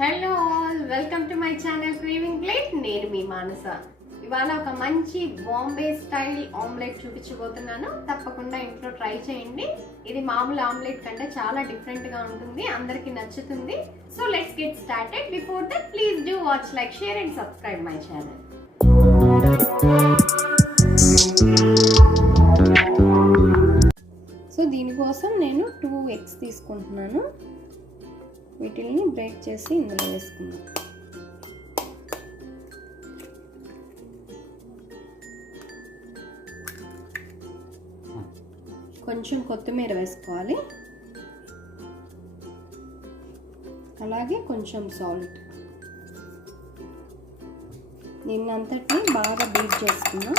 Hello all, welcome to my channel craving plate. నేను మీ మానస. ఇవాళ ఒక మంచి బాంబే స్టైల్ ఆమ్లెట్ చూపించబోతున్నాను. తప్పకుండా ఇంట్లో ట్రై చేయండి. ఇది మామూలు ఆమ్లెట్ కంటే చాలా డిఫరెంట్ గా ఉంటుంది, అందరికి నచ్చుతుంది. So let's get started. Before that please do watch, like, share and subscribe my channel. So దీనికోసం నేను 2 eggs తీసుకుంటున్నాను. వీటిని బ్రేక్ చేసి ఇందులో వేసుకుందాం. కొంచెం కొత్తిమీర వేసుకోవాలి, అలాగే కొంచెం సాల్ట్. దీన్నంతటిని బాగా బీట్ చేసుకుందాం.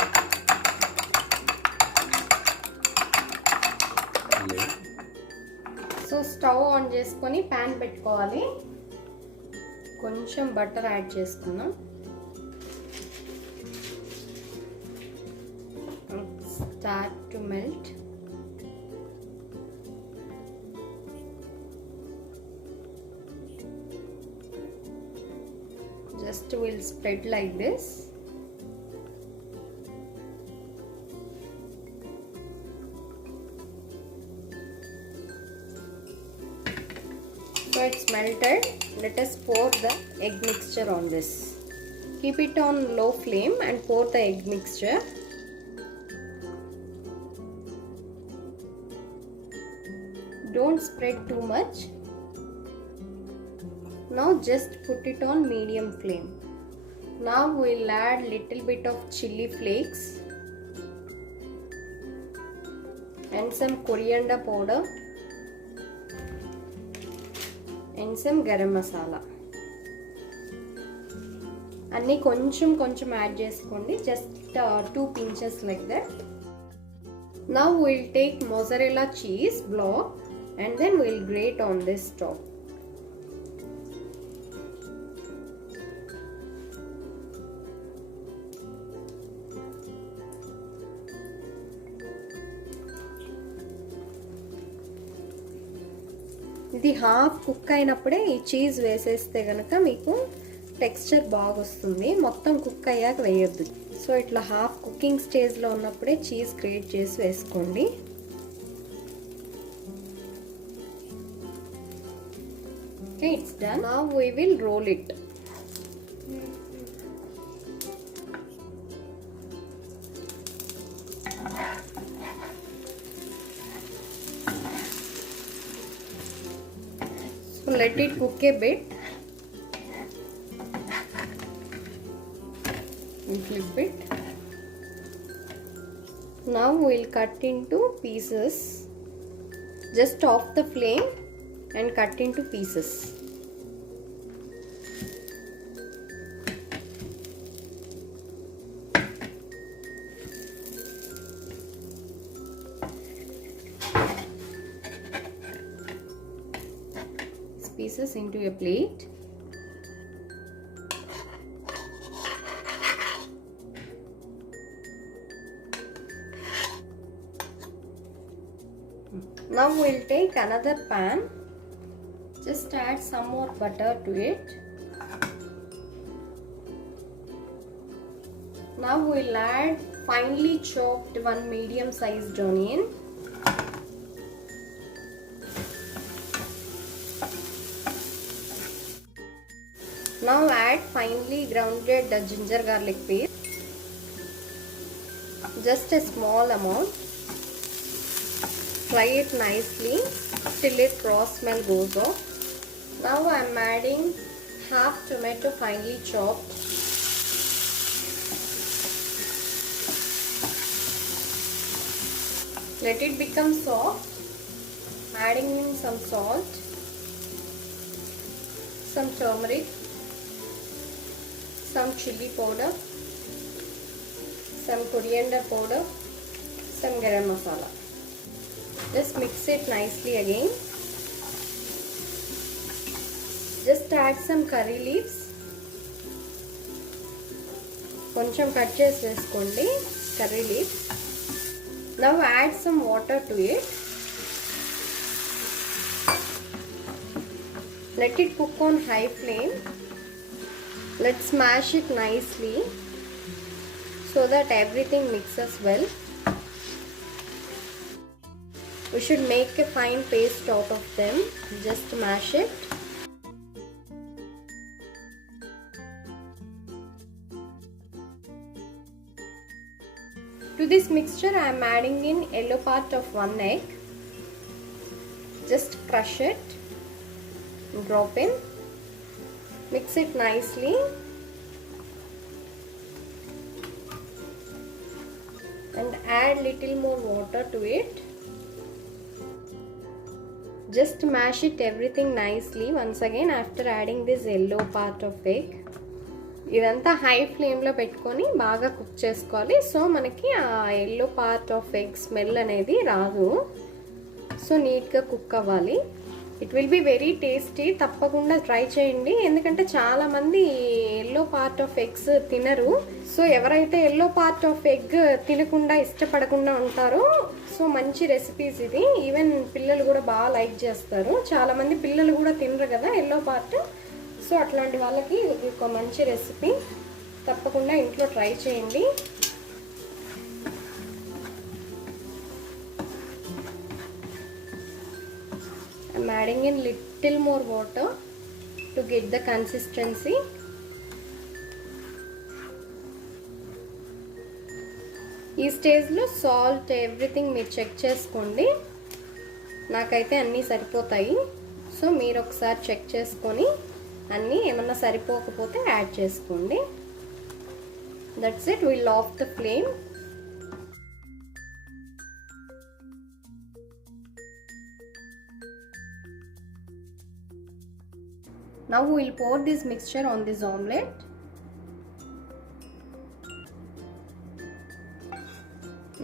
సో స్టవ్ ఆన్ చేసుకొని ప్యాన్ పెట్టుకోవాలి. కొంచెం బటర్ యాడ్ చేసుకుందాం. Start to melt. Just will spread like this. So it's melted. Let us pour the egg mixture on this. Keep it on low flame and pour the egg mixture. Don't spread too much. Now just put it on medium flame. Now we'll add little bit of chili flakes and some coriander powder and some garam masala. అన్నీ కొంచెం కొంచెం యాడ్ చేసుకోండి, జస్ట్ 2 pinches like that. Now we'll take mozzarella cheese block and then we'll grate on this top. ఇది half cook అయినప్పుడే ఈ చీజ్ వేసేస్తే కనుక మీకు టెక్స్చర్ బాగా వస్తుంది. మొత్తం కుక్ అయ్యాక వేయొద్దు. సో ఇట్లా హాఫ్ కుకింగ్ స్టేజ్లో ఉన్నప్పుడే చీజ్ గ్రేట్ చేసి వేసుకోండి. Okay, it's done. Now we will roll it. So let it cook a bit. And flip it. Now we'll cut into pieces. Just off the flame and cut into pieces. Pieces into a plate. Now we'll take another pan. Just add some more butter to it. Now we'll add finely chopped 1 medium-sized onion. Now add finely grounded ginger garlic paste, just a small amount. Fry it nicely till its raw smell goes off. Now I am adding half tomato finely chopped. Let it become soft. Adding in some salt, some turmeric, some chili powder, some coriander powder, some garam masala. Just mix it nicely again. Just add some curry leaves. కొంచెం కట్ చేసి వేసుకోండి curry leaves. Now add some water to it. Let it cook on high flame. Let's smash it nicely so that everything mixes well. We should make a fine paste out of them. Just mash it. To this mixture I am adding in yellow part of 1 egg. Just crush it, drop in, mix it nicely, and add little more water to it. Just mash it everything nicely once again after adding this yellow part of egg. ఇదంతా హై ఫ్లేమ్లో పెట్టుకొని బాగా కుక్ చేసుకోవాలి. సో మనకి ఆ yellow part of egg smell అనేది రాదు. సో నీట్గా కుక్ అవ్వాలి. It will be very tasty. తప్పకుండా ట్రై చేయండి. ఎందుకంటే చాలామంది ఎల్లో పార్ట్ ఆఫ్ ఎగ్స్ తినరు. సో ఎవరైతే ఎల్లో పార్ట్ ఆఫ్ ఎగ్ తినకుండా ఇష్టపడకుండా ఉంటారో సో మంచి రెసిపీస్ ఇది. ఈవెన్ పిల్లలు కూడా బాగా లైక్ చేస్తారు. చాలామంది పిల్లలు కూడా తినరు కదా ఎల్లో పార్ట్. సో అట్లాంటి వాళ్ళకి ఇది ఒక మంచి రెసిపీ. తప్పకుండా ఇంట్లో ట్రై చేయండి. I'm adding in little more water to get the consistency. ఈ స్టేజ్లో సాల్ట్ ఎవ్రీథింగ్ మీరు చెక్ చేసుకోండి. నాకైతే అన్నీ సరిపోతాయి. సో మీరు ఒకసారి చెక్ చేసుకొని అన్నీ ఏమన్నా సరిపోకపోతే యాడ్ చేసుకోండి. That's it. Will of the flame. Now we will pour this mixture on this omelette.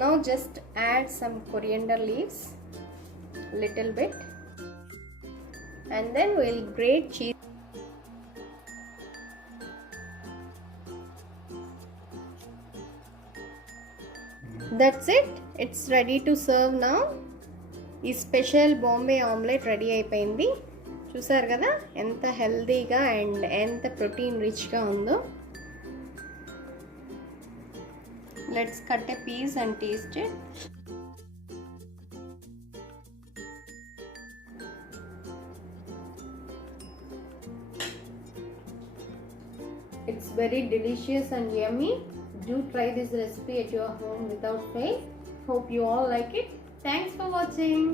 Now just add some coriander leaves, little bit, and then we will grate cheese. That's it. It's ready to serve now. ఈ స్పెషల్ Bombay omelette ready అయిపోయింది. చూసారు కదా ఎంత హెల్దీగా అండ్ ఎంత protein రిచ్గా ఉందో. Let's cut a piece and taste it. It's very delicious and yummy. Do try this recipe at your home without fail. Hope you all like it. Thanks for watching.